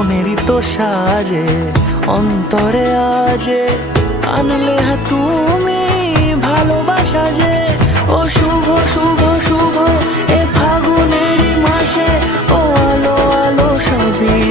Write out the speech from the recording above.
মনেরই তো সাজে অন্তরে আজে আনলে তুমি ভালোবাসা যে। ও শুভ শুভ শুভ এ ফাগুনেরই মাসে, ও আলো আলো সবই